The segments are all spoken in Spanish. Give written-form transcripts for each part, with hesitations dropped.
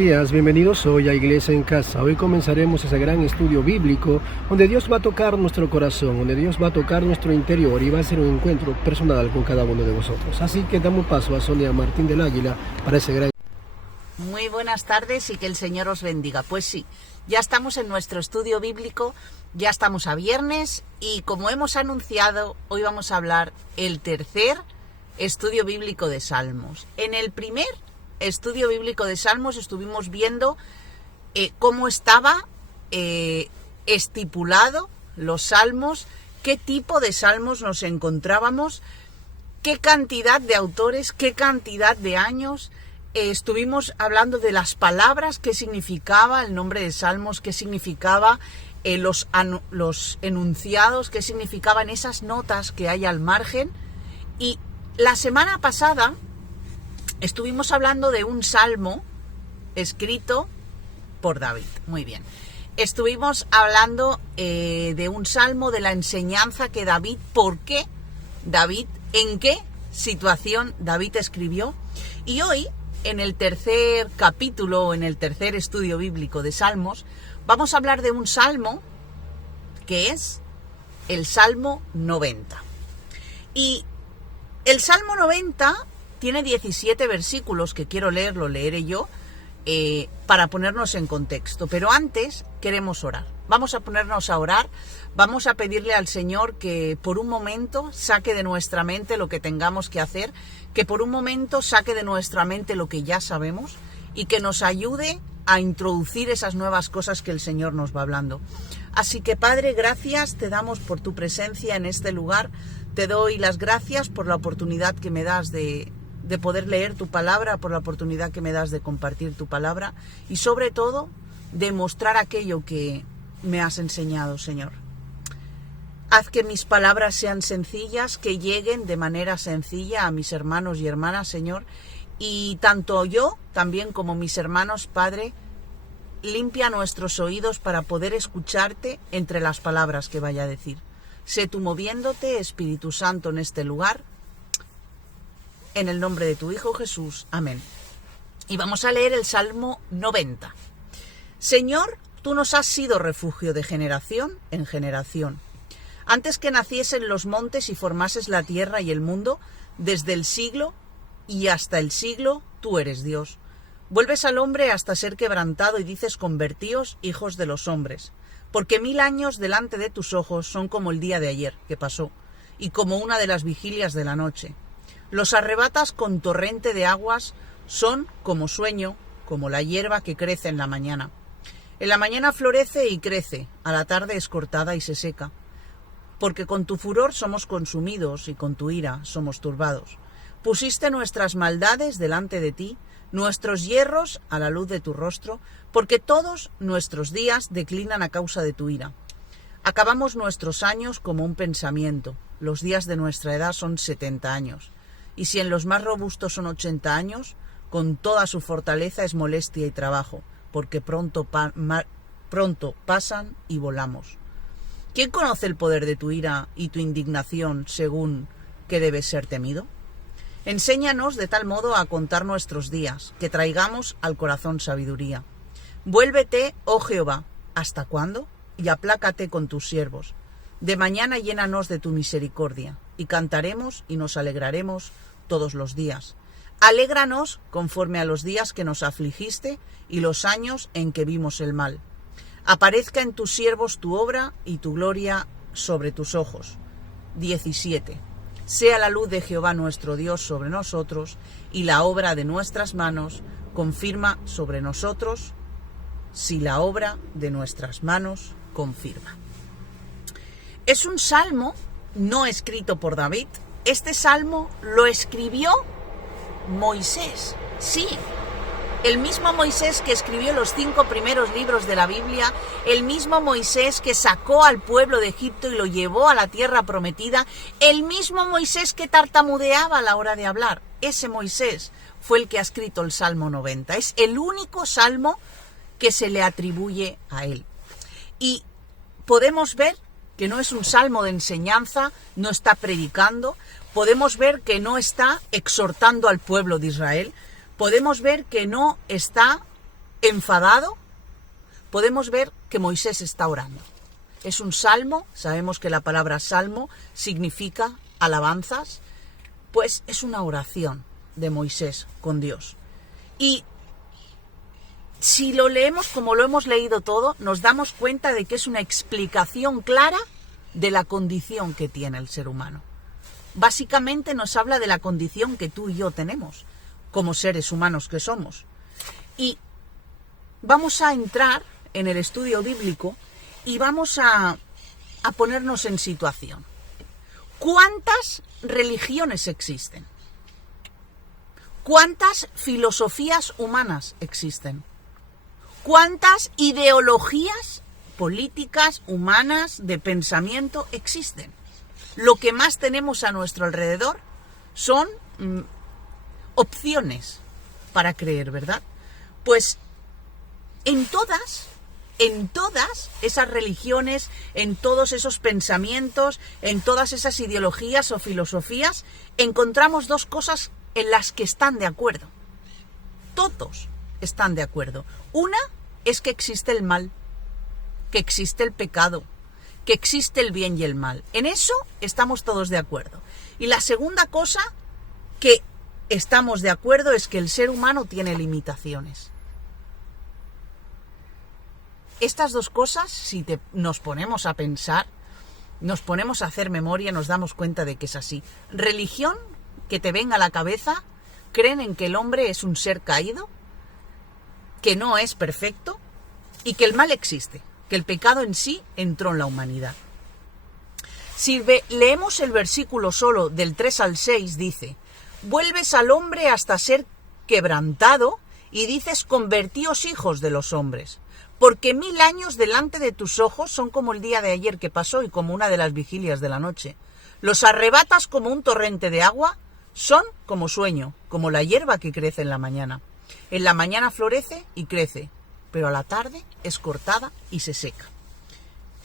días, bienvenidos hoy a Iglesia en Casa. Hoy comenzaremos ese gran estudio bíblico donde Dios va a tocar nuestro corazón, donde Dios va a tocar nuestro interior y va a ser un encuentro personal con cada uno de vosotros. Así que damos paso a Sonia Martín del Águila para ese gran... Muy buenas tardes y que el Señor os bendiga. Pues sí, ya estamos en nuestro estudio bíblico, ya estamos a viernes y como hemos anunciado, hoy vamos a hablar el tercer estudio bíblico de Salmos. En el primer estudio bíblico de Salmos estuvimos viendo cómo estaba estipulado los salmos, qué tipo de salmos nos encontrábamos, qué cantidad de autores, qué cantidad de años. Estuvimos hablando de las palabras, qué significaba el nombre de Salmos, qué significaba los enunciados, qué significaban esas notas que hay al margen. Y la semana pasada estuvimos hablando de un salmo escrito por David. Muy bien. Estuvimos hablando de un salmo, de la enseñanza que David, ¿por qué David, en qué situación David escribió? Y hoy, en el tercer capítulo, en el tercer estudio bíblico de Salmos, vamos a hablar de un salmo que es el Salmo 90. Y el Salmo 90 tiene 17 versículos que quiero leer, lo leeré yo, para ponernos en contexto. Pero antes queremos orar. Vamos a ponernos a orar, vamos a pedirle al Señor que por un momento saque de nuestra mente lo que tengamos que hacer, que por un momento saque de nuestra mente lo que ya sabemos y que nos ayude a introducir esas nuevas cosas que el Señor nos va hablando. Así que, Padre, gracias te damos por tu presencia en este lugar. Te doy las gracias por la oportunidad que me das de poder leer tu palabra, por la oportunidad que me das de compartir tu palabra y sobre todo de mostrar aquello que me has enseñado, Señor. Haz que mis palabras sean sencillas, que lleguen de manera sencilla a mis hermanos y hermanas, Señor, y tanto yo también como mis hermanos, Padre, limpia nuestros oídos para poder escucharte entre las palabras que vaya a decir. Sé tú moviéndote, Espíritu Santo, en este lugar. En el nombre de tu Hijo Jesús. Amén. Y vamos a leer el Salmo 90. Señor, tú nos has sido refugio de generación en generación. Antes que naciesen los montes y formases la tierra y el mundo, desde el siglo y hasta el siglo, tú eres Dios. Vuelves al hombre hasta ser quebrantado y dices, convertíos, hijos de los hombres. Porque 1000 años delante de tus ojos son como el día de ayer que pasó, y como una de las vigilias de la noche. Los arrebatas con torrente de aguas, son como sueño, como la hierba que crece en la mañana. En la mañana florece y crece, a la tarde es cortada y se seca. Porque con tu furor somos consumidos y con tu ira somos turbados. Pusiste nuestras maldades delante de ti, nuestros yerros a la luz de tu rostro, porque todos nuestros días declinan a causa de tu ira. Acabamos nuestros años como un pensamiento, los días de nuestra edad son 70 años. Y si en los más robustos son 80 años, con toda su fortaleza es molestia y trabajo, porque pronto pasan y volamos. ¿Quién conoce el poder de tu ira y tu indignación según que debes ser temido? Enséñanos de tal modo a contar nuestros días, que traigamos al corazón sabiduría. Vuélvete, oh Jehová, ¿hasta cuándo? Y aplácate con tus siervos. De mañana llénanos de tu misericordia, y cantaremos y nos alegraremos todos los días. Alégranos conforme a los días que nos afligiste y los años en que vimos el mal. Aparezca en tus siervos tu obra y tu gloria sobre tus ojos. 17. Sea la luz de Jehová nuestro Dios sobre nosotros y la obra de nuestras manos confirma sobre nosotros, si la obra de nuestras manos confirma. Es un salmo no escrito por David. Este salmo lo escribió Moisés. Sí, el mismo Moisés que escribió los 5 primeros libros de la Biblia, el mismo Moisés que sacó al pueblo de Egipto y lo llevó a la tierra prometida, el mismo Moisés que tartamudeaba a la hora de hablar. Ese Moisés fue el que ha escrito el Salmo 90. Es el único salmo que se le atribuye a él. Y podemos ver que no es un salmo de enseñanza, no está predicando, podemos ver que no está exhortando al pueblo de Israel, podemos ver que no está enfadado, podemos ver que Moisés está orando. Es un salmo, sabemos que la palabra salmo significa alabanzas, pues es una oración de Moisés con Dios. Y si lo leemos como lo hemos leído todo, nos damos cuenta de que es una explicación clara de la condición que tiene el ser humano. Básicamente nos habla de la condición que tú y yo tenemos, como seres humanos que somos. Y vamos a entrar en el estudio bíblico y vamos a ponernos en situación. ¿Cuántas religiones existen? ¿Cuántas filosofías humanas existen? ¿Cuántas ideologías políticas, humanas, de pensamiento existen? Lo que más tenemos a nuestro alrededor son opciones para creer, ¿verdad? Pues en todas esas religiones, en todos esos pensamientos, en todas esas ideologías o filosofías, encontramos dos cosas en las que están de acuerdo. Todos están de acuerdo. Una es que existe el mal, que existe el pecado, que existe el bien y el mal. En eso estamos todos de acuerdo. Y la segunda cosa que estamos de acuerdo es que el ser humano tiene limitaciones. Estas dos cosas, si nos ponemos a pensar, nos ponemos a hacer memoria, nos damos cuenta de que es así. Religión, que te venga a la cabeza, creen en que el hombre es un ser caído, que no es perfecto y que el mal existe, que el pecado en sí entró en la humanidad. Si leemos el versículo solo del 3 al 6, dice: vuelves al hombre hasta ser quebrantado y dices: convertíos hijos de los hombres, porque 1000 años delante de tus ojos son como el día de ayer que pasó y como una de las vigilias de la noche. Los arrebatas como un torrente de agua, son como sueño, como la hierba que crece en la mañana. En la mañana florece y crece, pero a la tarde es cortada y se seca.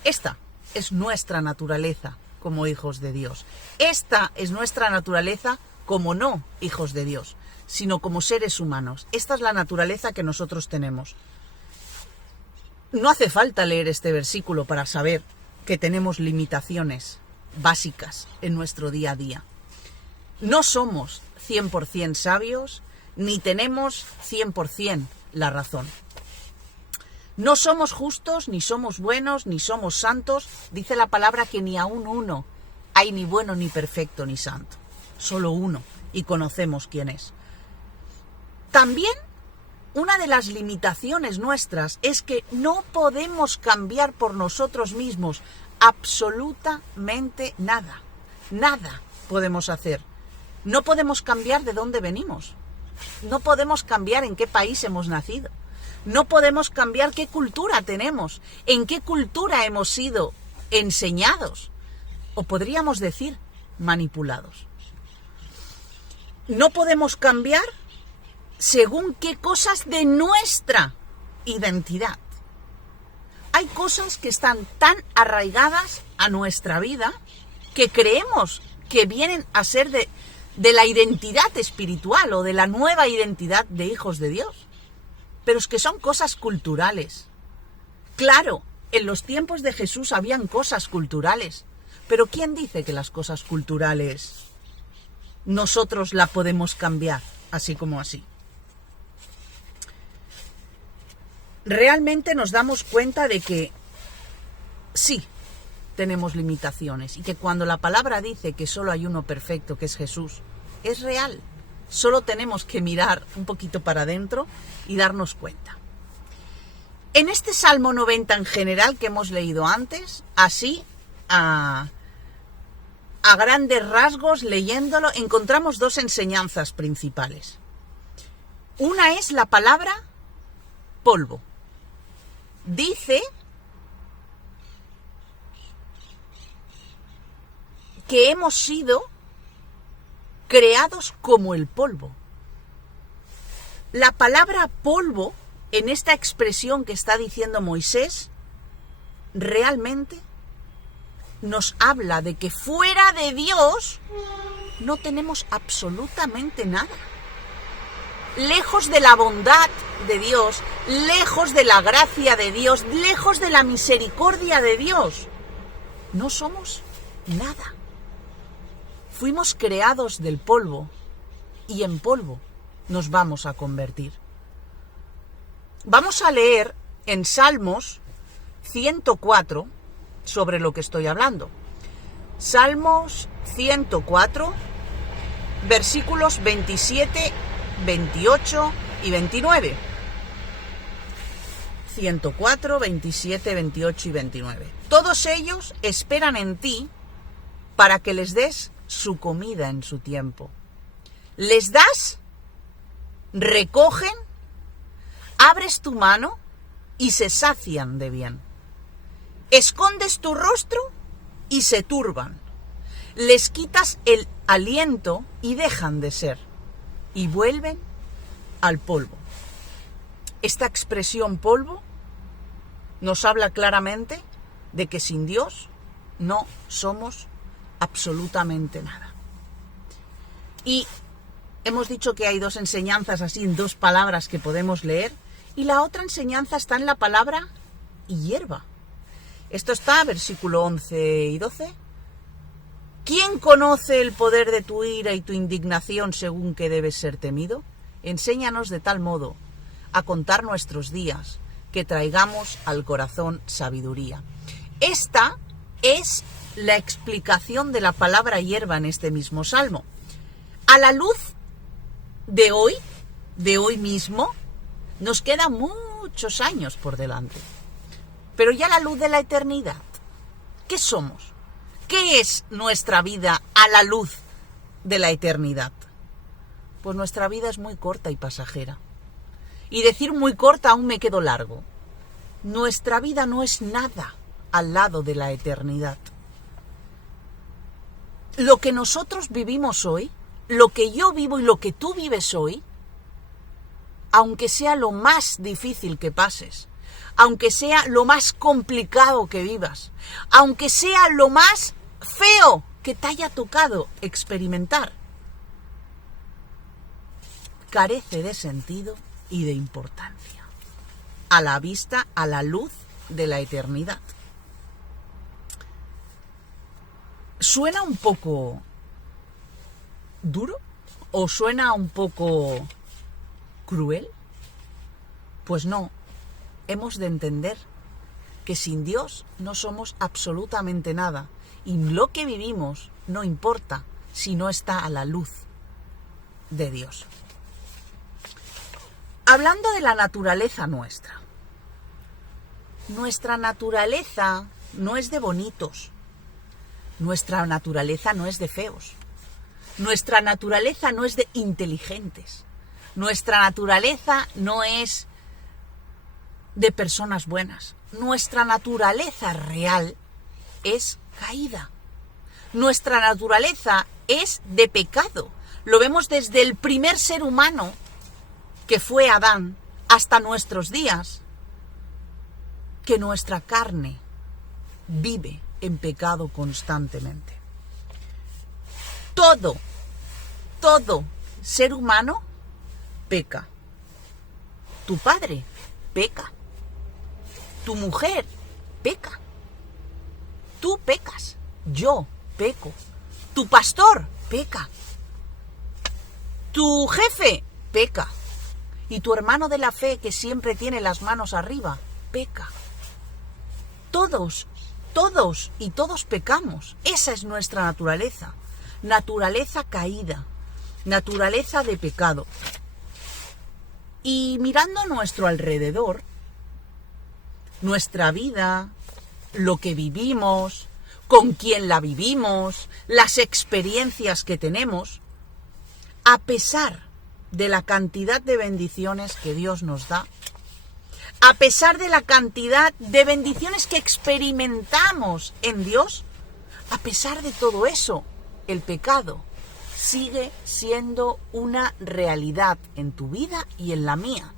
Esta es nuestra naturaleza como hijos de Dios. Esta es nuestra naturaleza como no hijos de Dios, sino como seres humanos. Esta es la naturaleza que nosotros tenemos. No hace falta leer este versículo para saber que tenemos limitaciones básicas en nuestro día a día. No somos 100% sabios, ni tenemos 100% la razón. No somos justos, ni somos buenos, ni somos santos. Dice la palabra que ni aún uno hay, ni bueno, ni perfecto, ni santo. Solo uno, y conocemos quién es. También una de las limitaciones nuestras es que no podemos cambiar por nosotros mismos absolutamente nada. Nada podemos hacer. No podemos cambiar de dónde venimos. No podemos cambiar en qué país hemos nacido. No podemos cambiar qué cultura tenemos, en qué cultura hemos sido enseñados, o podríamos decir manipulados. No podemos cambiar según qué cosas de nuestra identidad. Hay cosas que están tan arraigadas a nuestra vida que creemos que vienen a ser de la identidad espiritual o de la nueva identidad de hijos de Dios. Pero es que son cosas culturales. Claro, en los tiempos de Jesús habían cosas culturales, pero ¿quién dice que las cosas culturales nosotros la podemos cambiar así como así? Realmente nos damos cuenta de que sí, tenemos limitaciones y que cuando la palabra dice que solo hay uno perfecto, que es Jesús, es real. Solo tenemos que mirar un poquito para adentro y darnos cuenta. En este Salmo 90 en general que hemos leído antes, así a grandes rasgos, leyéndolo, encontramos dos enseñanzas principales. Una es la palabra polvo. Dice que hemos sido creados como el polvo. La palabra polvo, en esta expresión que está diciendo Moisés, realmente nos habla de que fuera de Dios no tenemos absolutamente nada. lejos de la bondad de Dios, lejos de la gracia de Dios, lejos de la misericordia de Dios. No somos nada. Fuimos creados del polvo y en polvo nos vamos a convertir. Vamos a leer en Salmos 104 sobre lo que estoy hablando. Salmos 104, versículos 27, 28 y 29. 104, 27, 28 y 29. Todos ellos esperan en ti para que les des su comida en su tiempo. Les das, recogen, abres tu mano y se sacian de bien. Escondes tu rostro y se turban. Les quitas el aliento y dejan de ser. Y vuelven al polvo. Esta expresión polvo nos habla claramente de que sin Dios no somos absolutamente nada. Y hemos dicho que hay dos enseñanzas así, en dos palabras que podemos leer, y la otra enseñanza está en la palabra hierba. Esto está, versículo 11 y 12. ¿Quién conoce el poder de tu ira y tu indignación según que debes ser temido? Enséñanos de tal modo a contar nuestros días que traigamos al corazón sabiduría. Esta es la explicación de la palabra hierba en este mismo salmo. A la luz de hoy mismo, nos quedan muchos años por delante. Pero ya a la luz de la eternidad, ¿qué somos? ¿Qué es nuestra vida a la luz de la eternidad? Pues nuestra vida es muy corta y pasajera. Y decir muy corta aún me quedo largo. Nuestra vida no es nada al lado de la eternidad. Lo que nosotros vivimos hoy, lo que yo vivo y lo que tú vives hoy, aunque sea lo más difícil que pases, aunque sea lo más complicado que vivas, aunque sea lo más feo que te haya tocado experimentar, carece de sentido y de importancia, a la vista, a la luz de la eternidad. ¿Suena un poco duro o suena un poco cruel? Pues no, hemos de entender que sin Dios no somos absolutamente nada y lo que vivimos no importa si no está a la luz de Dios. Hablando de la naturaleza nuestra naturaleza no es de bonitos, nuestra naturaleza no es de feos, nuestra naturaleza no es de inteligentes, nuestra naturaleza no es de personas buenas, nuestra naturaleza real es caída, nuestra naturaleza es de pecado. Lo vemos desde el primer ser humano, que fue Adán, hasta nuestros días, que nuestra carne vive en pecado constantemente. Todo ser humano peca. Tu padre peca. Tu mujer peca. Tú pecas. Yo peco. Tu pastor peca. Tu jefe peca. Y tu hermano de la fe, que siempre tiene las manos arriba, peca. Todos y todos pecamos. Esa es nuestra naturaleza. Naturaleza caída. Naturaleza de pecado. Y mirando a nuestro alrededor, nuestra vida, lo que vivimos, con quién la vivimos, las experiencias que tenemos, a pesar de la cantidad de bendiciones que Dios nos da, a pesar de la cantidad de bendiciones que experimentamos en Dios, a pesar de todo eso, el pecado sigue siendo una realidad en tu vida y en la mía.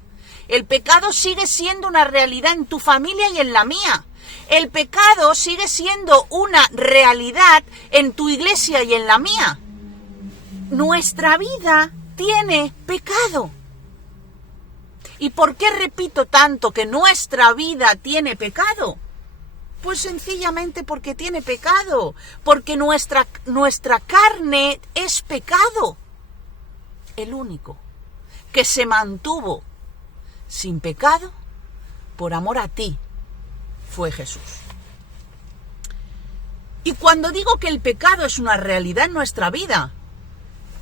El pecado sigue siendo una realidad en tu familia y en la mía. El pecado sigue siendo una realidad en tu iglesia y en la mía. Nuestra vida tiene pecado. ¿Y por qué repito tanto que nuestra vida tiene pecado? Pues sencillamente porque tiene pecado, porque nuestra carne es pecado. El único que se mantuvo sin pecado por amor a ti fue Jesús. Y cuando digo que el pecado es una realidad en nuestra vida,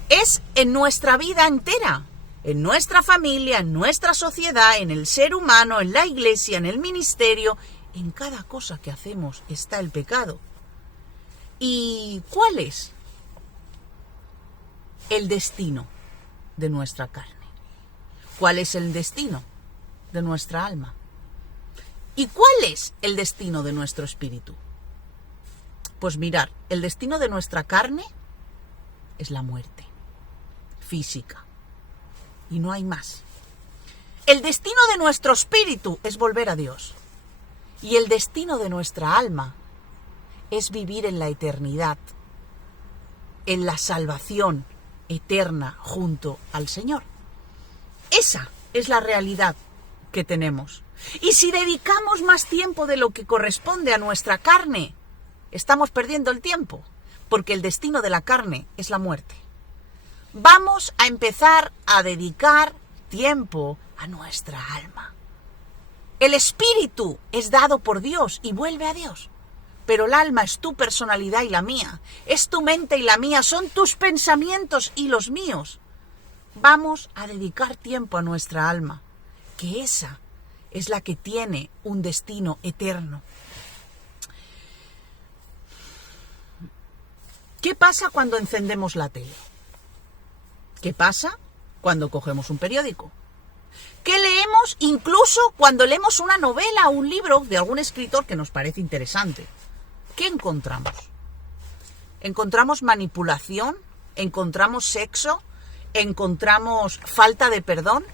es en nuestra vida entera, en nuestra familia, en nuestra sociedad, en el ser humano, en la iglesia, en el ministerio, en cada cosa que hacemos está el pecado. ¿Y cuál es el destino de nuestra carne? ¿Cuál es el destino de nuestra alma? ¿Y cuál es el destino de nuestro espíritu? Pues mirar, el destino de nuestra carne es la muerte física. Y no hay más. El destino de nuestro espíritu es volver a Dios. Y el destino de nuestra alma es vivir en la eternidad, en la salvación eterna junto al Señor. Esa es la realidad que tenemos. Y si dedicamos más tiempo de lo que corresponde a nuestra carne, estamos perdiendo el tiempo, porque el destino de la carne es la muerte. Vamos a empezar a dedicar tiempo a nuestra alma. El espíritu es dado por Dios y vuelve a Dios, pero el alma es tu personalidad y la mía, es tu mente y la mía, son tus pensamientos y los míos. Vamos a dedicar tiempo a nuestra alma, que esa es la que tiene un destino eterno. ¿Qué pasa cuando encendemos la tele? ¿Qué pasa cuando cogemos un periódico? ¿Qué leemos incluso cuando leemos una novela o un libro de algún escritor que nos parece interesante? ¿Qué encontramos? ¿Encontramos manipulación? ¿Encontramos sexo? ¿Encontramos falta de perdón?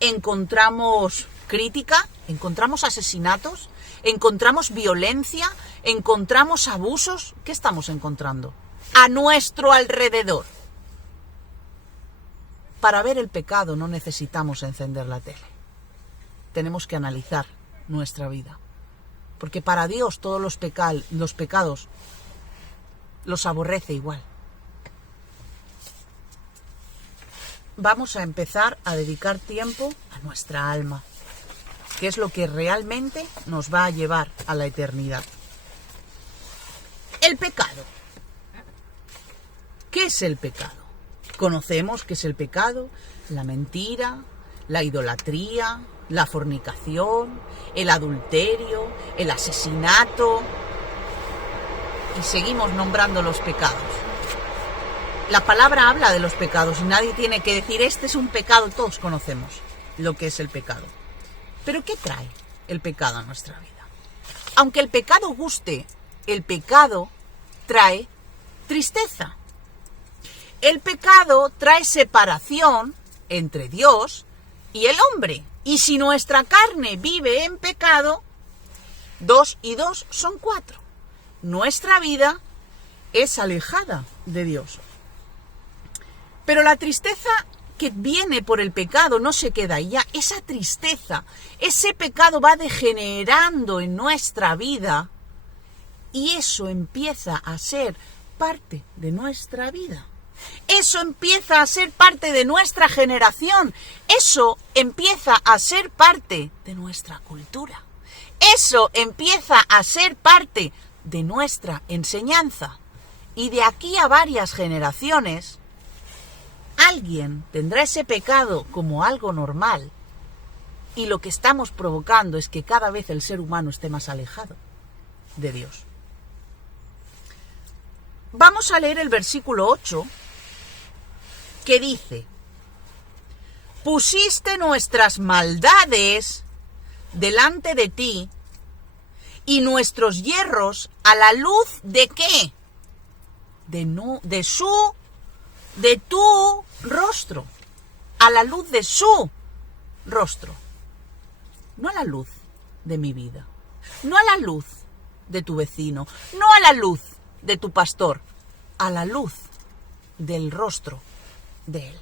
¿Encontramos crítica? ¿Encontramos asesinatos? ¿Encontramos violencia? ¿Encontramos abusos? ¿Qué estamos encontrando a nuestro alrededor? Para ver el pecado no necesitamos encender la tele. Tenemos que analizar nuestra vida. Porque para Dios todos los pecados los aborrece igual. Vamos a empezar a dedicar tiempo a nuestra alma, que es lo que realmente nos va a llevar a la eternidad. El pecado. ¿Qué es el pecado? Conocemos qué es el pecado: la mentira, la idolatría, la fornicación, el adulterio, el asesinato. Y seguimos nombrando los pecados. La palabra habla de los pecados y nadie tiene que decir este es un pecado. Todos conocemos lo que es el pecado. Pero ¿qué trae el pecado a nuestra vida? Aunque el pecado guste, el pecado trae tristeza. El pecado trae separación entre Dios y el hombre. Y si nuestra carne vive en pecado, 2 y 2 son 4. Nuestra vida es alejada de Dios. Pero la tristeza que viene por el pecado no se queda ahí ya. Esa tristeza, ese pecado va degenerando en nuestra vida y eso empieza a ser parte de nuestra vida. Eso empieza a ser parte de nuestra generación. Eso empieza a ser parte de nuestra cultura. Eso empieza a ser parte de nuestra enseñanza. Y de aquí a varias generaciones, alguien tendrá ese pecado como algo normal. Y lo que estamos provocando es que cada vez el ser humano esté más alejado de Dios. Vamos a leer el versículo 8, que dice: pusiste nuestras maldades delante de ti y nuestros yerros a la luz de ¿qué? De tu rostro, a la luz de su rostro, no a la luz de mi vida, no a la luz de tu vecino, no a la luz de tu pastor, a la luz del rostro de él.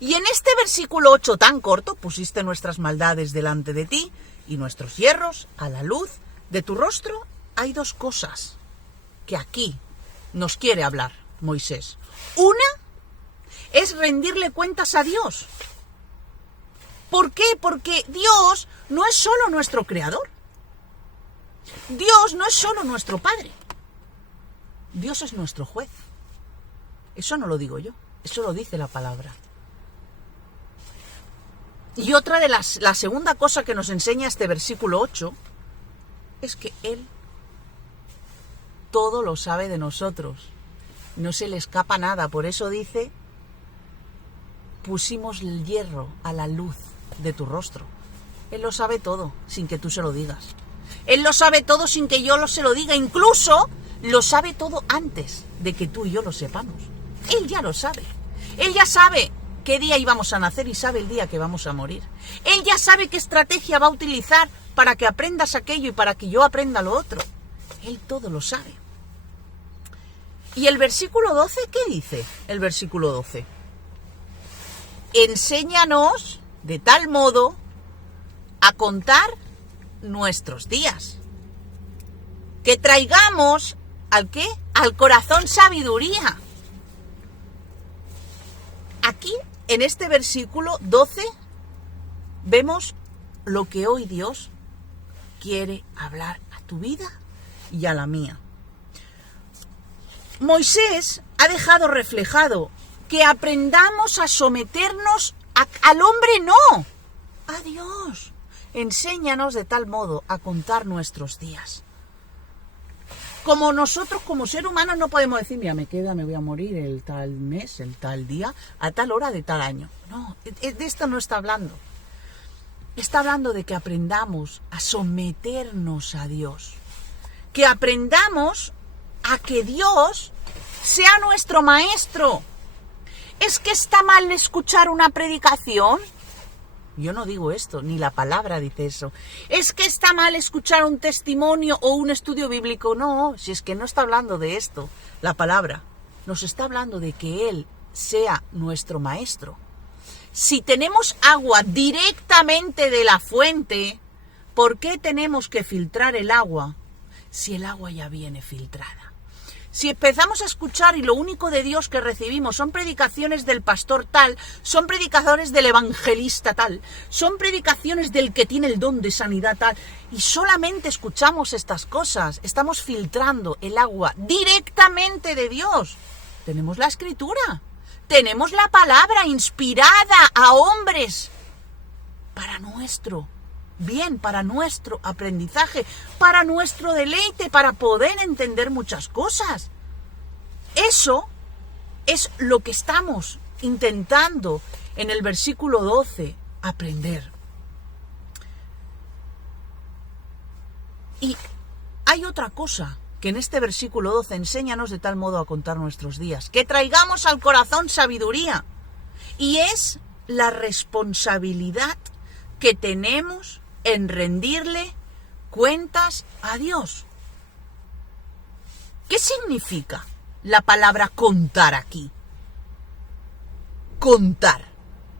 Y en este versículo 8 tan corto, pusiste nuestras maldades delante de ti y nuestros hierros a la luz de tu rostro, hay dos cosas que aquí nos quiere hablar Moisés. Una es rendirle cuentas a Dios. ¿Por qué? Porque Dios no es solo nuestro creador. Dios no es solo nuestro Padre. Dios es nuestro juez. Eso no lo digo yo, eso lo dice la palabra. Y otra de la segunda cosa que nos enseña este versículo 8 es que Él todo lo sabe de nosotros. No se le escapa nada. Por eso dice, pusimos el hierro a la luz de tu rostro. Él lo sabe todo sin que tú se lo digas. Él lo sabe todo sin que yo se lo diga. Incluso lo sabe todo antes de que tú y yo lo sepamos. Él ya lo sabe. Él ya sabe qué día íbamos a nacer y sabe el día que vamos a morir. Él ya sabe qué estrategia va a utilizar para que aprendas aquello y para que yo aprenda lo otro. Él todo lo sabe. ¿Y el versículo 12 qué dice? El versículo 12. Enséñanos de tal modo a contar nuestros días, que traigamos ¿al qué? Al corazón sabiduría. Aquí, en este versículo 12, vemos lo que hoy Dios quiere hablar a tu vida y a la mía. Moisés ha dejado reflejado que aprendamos a someternos al hombre, no, a Dios. Enséñanos de tal modo a contar nuestros días. Como nosotros, como seres humanos, no podemos decir, mira, me voy a morir el tal mes, el tal día, a tal hora de tal año. No, de esto no está hablando. Está hablando de que aprendamos a someternos a Dios. Que aprendamos a que Dios sea nuestro maestro. ¿Es que está mal escuchar una predicación? Yo no digo esto, ni la palabra dice eso. ¿Es que está mal escuchar un testimonio o un estudio bíblico? No, si es que no está hablando de esto. La palabra nos está hablando de que Él sea nuestro maestro. Si tenemos agua directamente de la fuente, ¿por qué tenemos que filtrar el agua si el agua ya viene filtrada? Si empezamos a escuchar y lo único de Dios que recibimos son predicaciones del pastor tal, son predicaciones del evangelista tal, son predicaciones del que tiene el don de sanidad tal, y solamente escuchamos estas cosas, estamos filtrando el agua directamente de Dios. Tenemos la Escritura, tenemos la palabra inspirada a hombres para nuestro bien, para nuestro aprendizaje, para nuestro deleite, para poder entender muchas cosas. Eso es lo que estamos intentando en el versículo 12 aprender. Y hay otra cosa que en este versículo 12 enséñanos de tal modo a contar nuestros días, que traigamos al corazón sabiduría, y es la responsabilidad que tenemos en rendirle cuentas a Dios. ¿Qué significa la palabra contar aquí? Contar.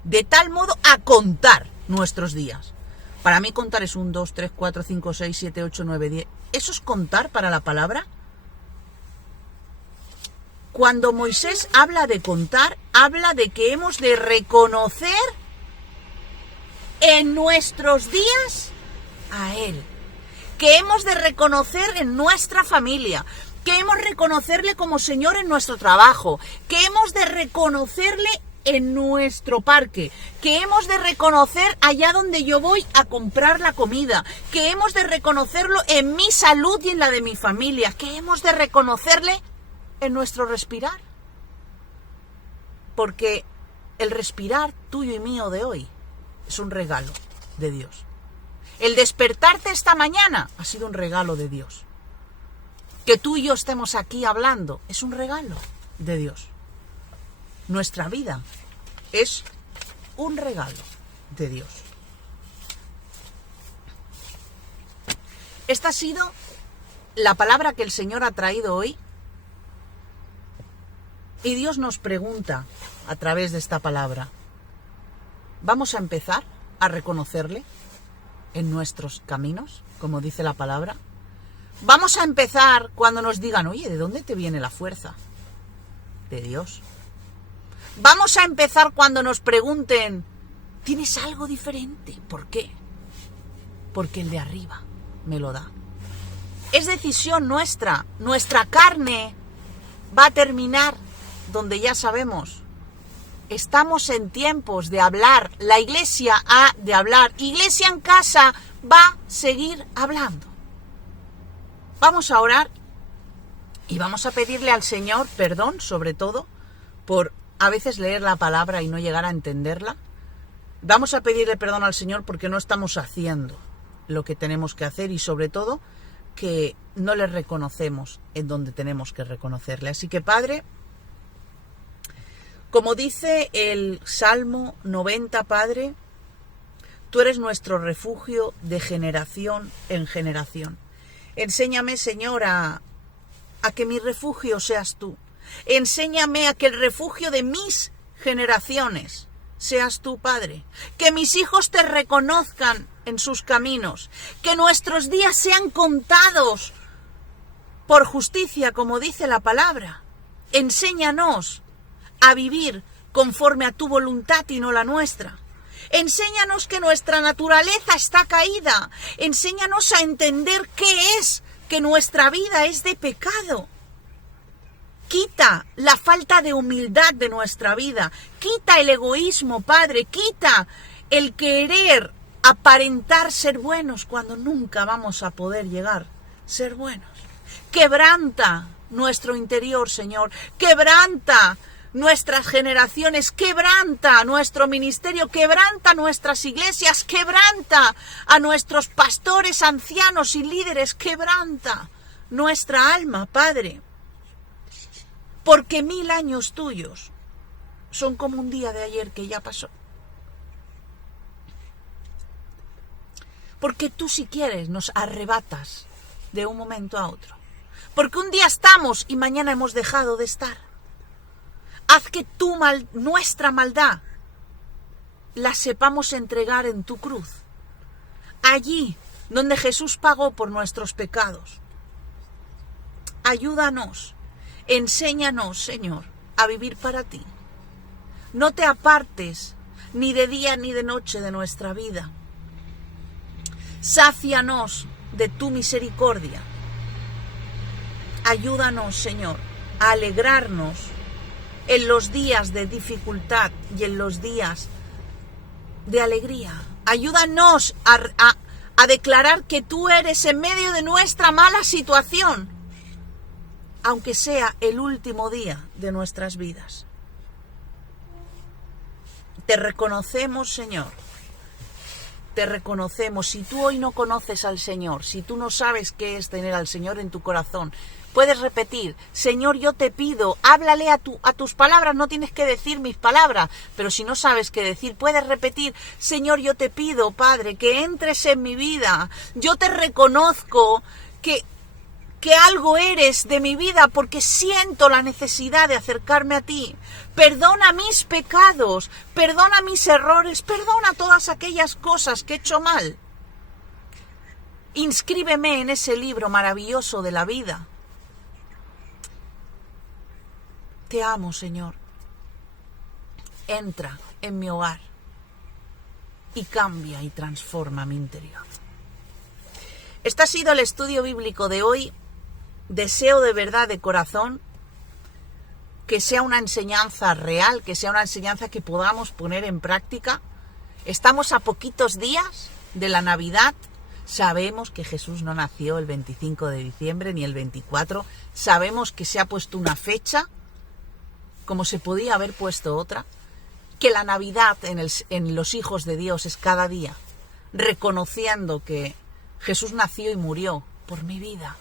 De tal modo a contar nuestros días. Para mí contar es 1, 2, 3, 4, 5, 6, 7, 8, 9, 10. ¿Eso es contar para la palabra? Cuando Moisés habla de contar, habla de que hemos de reconocer en nuestros días a Él, que hemos de reconocer en nuestra familia, que hemos de reconocerle como Señor en nuestro trabajo, que hemos de reconocerle en nuestro parque, que hemos de reconocer allá donde yo voy a comprar la comida, que hemos de reconocerlo en mi salud y en la de mi familia, que hemos de reconocerle en nuestro respirar. Porque el respirar tuyo y mío de hoy es un regalo de Dios. El despertarte esta mañana ha sido un regalo de Dios. Que tú y yo estemos aquí hablando es un regalo de Dios. Nuestra vida es un regalo de Dios. Esta ha sido la palabra que el Señor ha traído hoy. Y Dios nos pregunta a través de esta palabra: Vamos a empezar a reconocerle en nuestros caminos, como dice la palabra. Vamos a empezar cuando nos digan, oye, ¿de dónde te viene la fuerza? De Dios. Vamos a empezar cuando nos pregunten, ¿tienes algo diferente? ¿Por qué? Porque el de arriba me lo da. Es decisión nuestra. Nuestra carne va a terminar donde ya sabemos. Estamos en tiempos de hablar. La iglesia ha de hablar. Iglesia en casa va a seguir hablando. Vamos a orar y vamos a pedirle al Señor perdón, sobre todo, por a veces leer la palabra y no llegar a entenderla. Vamos a pedirle perdón al Señor porque no estamos haciendo lo que tenemos que hacer y sobre todo que no le reconocemos en donde tenemos que reconocerle. Así que, Padre, como dice el Salmo 90, Padre, tú eres nuestro refugio de generación en generación. Enséñame, Señor, a que mi refugio seas tú. Enséñame a que el refugio de mis generaciones seas tú, Padre. Que mis hijos te reconozcan en sus caminos. Que nuestros días sean contados por justicia, como dice la palabra. Enséñanos a vivir conforme a tu voluntad y no la nuestra. Enséñanos que nuestra naturaleza está caída. Enséñanos a entender qué es que nuestra vida es de pecado. Quita la falta de humildad de nuestra vida. Quita el egoísmo, Padre. Quita el querer aparentar ser buenos cuando nunca vamos a poder llegar a ser buenos. Quebranta nuestro interior, Señor. Quebranta nuestras generaciones, quebranta nuestro ministerio, quebranta nuestras iglesias, quebranta a nuestros pastores, ancianos y líderes, quebranta nuestra alma, Padre. Porque 1000 años tuyos son como un día de ayer que ya pasó. Porque tú, si quieres, nos arrebatas de un momento a otro. Porque un día estamos y mañana hemos dejado de estar. Haz que nuestra maldad la sepamos entregar en tu cruz. Allí donde Jesús pagó por nuestros pecados. Ayúdanos, enséñanos, Señor, a vivir para ti. No te apartes ni de día ni de noche de nuestra vida. Sácianos de tu misericordia. Ayúdanos, Señor, a alegrarnos en los días de dificultad y en los días de alegría. Ayúdanos a declarar que tú eres en medio de nuestra mala situación, aunque sea el último día de nuestras vidas. Te reconocemos, Señor. Te reconocemos. Si tú hoy no conoces al Señor, si tú no sabes qué es tener al Señor en tu corazón, puedes repetir, Señor, yo te pido, háblale a tus palabras, no tienes que decir mis palabras, pero si no sabes qué decir, puedes repetir, Señor, yo te pido, Padre, que entres en mi vida, yo te reconozco que algo eres de mi vida porque siento la necesidad de acercarme a ti. Perdona mis pecados, perdona mis errores, perdona todas aquellas cosas que he hecho mal. Inscríbeme en ese libro maravilloso de la vida. Te amo, Señor. Entra en mi hogar y cambia y transforma mi interior. Este ha sido el estudio bíblico de hoy. Deseo de verdad, de corazón, que sea una enseñanza real, que sea una enseñanza que podamos poner en práctica. Estamos a poquitos días de la Navidad. Sabemos que Jesús no nació el 25 de diciembre ni el 24. Sabemos que se ha puesto una fecha, como se podía haber puesto otra. Que la Navidad en los hijos de Dios es cada día, reconociendo que Jesús nació y murió por mi vida.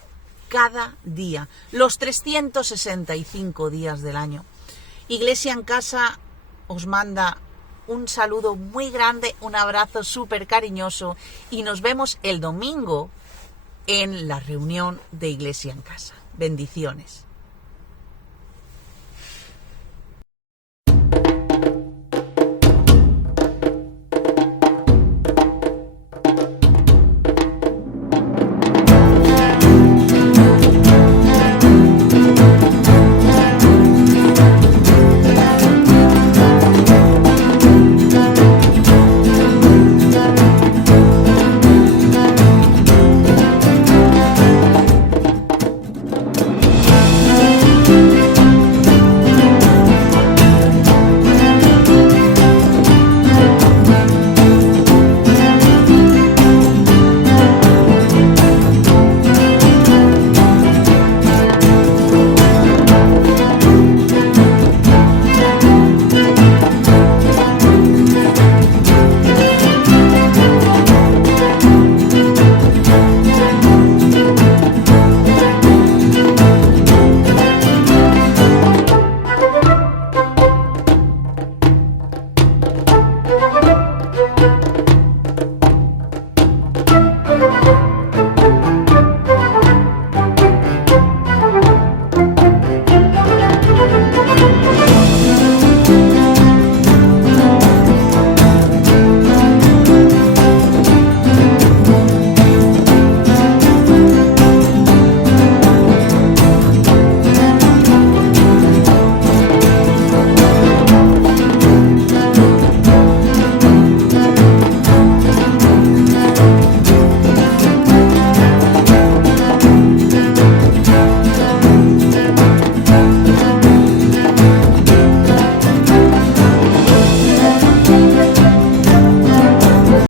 Cada día, los 365 días del año. Iglesia en Casa os manda un saludo muy grande, un abrazo súper cariñoso y nos vemos el domingo en la reunión de Iglesia en Casa. Bendiciones.